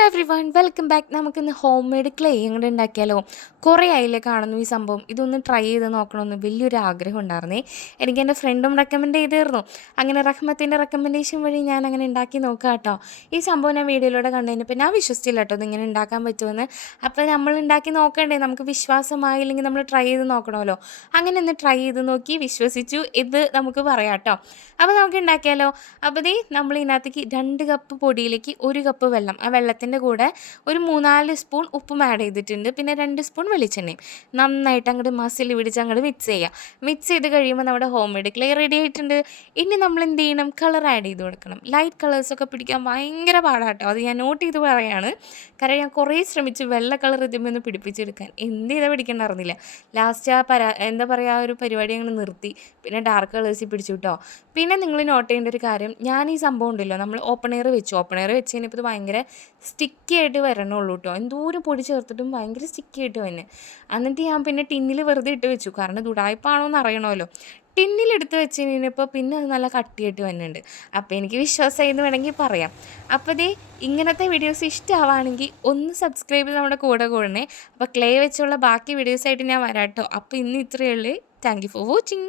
Hello every one welcome back. നമുക്കിന്ന് home made clay ഇങ്ങോട്ട് ഉണ്ടാക്കിയാലോ? കുറേ ആയില്ലേ കാണുന്നു ഈ സംഭവം. ഇതൊന്ന് ട്രൈ ചെയ്ത് നോക്കണമെന്ന് വലിയൊരു ആഗ്രഹം ഉണ്ടായിരുന്നേ. എനിക്ക് എൻ്റെ ഫ്രണ്ടും റെക്കമെൻഡ് ചെയ്തിരുന്നു. അങ്ങനെ റഹ്മത്തിൻ്റെ റെക്കമെൻഡേഷൻ വഴി ഞാൻ അങ്ങനെ ഉണ്ടാക്കി നോക്കുക കേട്ടോ. ഈ സംഭവം ഞാൻ വീഡിയോയിലൂടെ കണ്ടു കഴിഞ്ഞപ്പോൾ ഞാൻ വിശ്വസിച്ചില്ല കേട്ടോ ഇതിങ്ങനെ ഉണ്ടാക്കാൻ പറ്റുമെന്ന്. അപ്പോൾ നമ്മൾ ഉണ്ടാക്കി നോക്കണ്ടേ, നമുക്ക് വിശ്വാസമായില്ലെങ്കിൽ നമ്മൾ ട്രൈ ചെയ്ത് നോക്കണമല്ലോ. അങ്ങനെ ഒന്ന് ട്രൈ ചെയ്ത് നോക്കി വിശ്വസിച്ചു, ഇത് നമുക്ക് പറയാം കേട്ടോ. അപ്പോൾ നമുക്ക് ഉണ്ടാക്കിയാലോ? അപ്പോൾ നമ്മൾ ഇതിനകത്തേക്ക് 2 കപ്പ് പൊടിയിലേക്ക് 1 കപ്പ് വെള്ളം, ആ വെള്ളത്തിൻ്റെ കൂടെ ഒരു 3-4 സ്പൂൺ ഉപ്പും ആഡ് ചെയ്തിട്ടുണ്ട്. പിന്നെ 2 സ്പൂൺ വെളിച്ചെണ്ണയും നന്നായിട്ട് അങ്ങോട്ട് മസിൽ പിടിച്ച് അങ്ങോട്ട് മിക്സ് ചെയ്യുക. മിക്സ് ചെയ്ത് കഴിയുമ്പോൾ നമ്മുടെ ഹോം മെയ്ഡ് ക്ലേ റെഡി ആയിട്ടുണ്ട്. ഇനി നമ്മൾ എന്ത് ചെയ്യണം? കളർ ആഡ് ചെയ്ത് കൊടുക്കണം. ലൈറ്റ് കളേഴ്സൊക്കെ പിടിക്കാൻ ഭയങ്കര പാടാട്ടോ. അത് ഞാൻ നോട്ട് ചെയ്ത് പറയുകയാണ്. കാരണം ഞാൻ കുറേ ശ്രമിച്ചു വെള്ള കളർ ഇതിന്മേൽ ഒന്ന് പിടിപ്പിച്ചെടുക്കാൻ. എന്ത് ചെയ്താൽ പിടിക്കണ്ടായിരുന്നില്ല. ലാസ്റ്റ് എന്താ പറയുക, ആ ഒരു പരിപാടി അങ്ങനെ നിർത്തി. പിന്നെ ഡാർക്ക് കളേഴ്സിൽ പിടിച്ചു കേട്ടോ. പിന്നെ നിങ്ങൾ നോട്ട് ചെയ്യേണ്ട ഒരു കാര്യം, ഞാൻ ഈ സംഭവം ഉണ്ടല്ലോ, നമ്മൾ ഓപ്പൺ എയർ വെച്ച് കഴിഞ്ഞപ്പോൾ ഇത് ഭയങ്കര സ്റ്റിക്കി ആയിട്ട് വരണുള്ളൂ കേട്ടോ. എന്തോരം പൊടി ചേർത്തിട്ടും ഭയങ്കര സ്റ്റിക്കി ആയിട്ട് വന്നെ. എന്നിട്ട് ഞാൻ പിന്നെ ടിന്നിൽ വെറുതെ ഇട്ട് വെച്ചു, കാരണം ഇത് ഉടായ്പാണോ എന്ന് അറിയണമല്ലോ. ടിന്നിലെടുത്ത് വെച്ച് കഴിഞ്ഞപ്പോൾ പിന്നെ അത് നല്ല കട്ടിയായിട്ട് വന്നിട്ടുണ്ട്. അപ്പോൾ എനിക്ക് വിശ്വാസമായി എന്ന് വേണമെങ്കിൽ പറയാം. അപ്പോൾ ഇങ്ങനത്തെ വീഡിയോസ് ഇഷ്ടമാവുകയാണെങ്കിൽ ഒന്ന് സബ്സ്ക്രൈബ് ചെയ്ത് നമ്മുടെ കൂടെ കൂടണേ. അപ്പോൾ ക്ലേ വെച്ചുള്ള ബാക്കി വീഡിയോസായിട്ട് ഞാൻ വരാം കേട്ടോ. അപ്പോൾ ഇന്ന് ഇത്രയേ ഉള്ളൂ. Thank you for watching.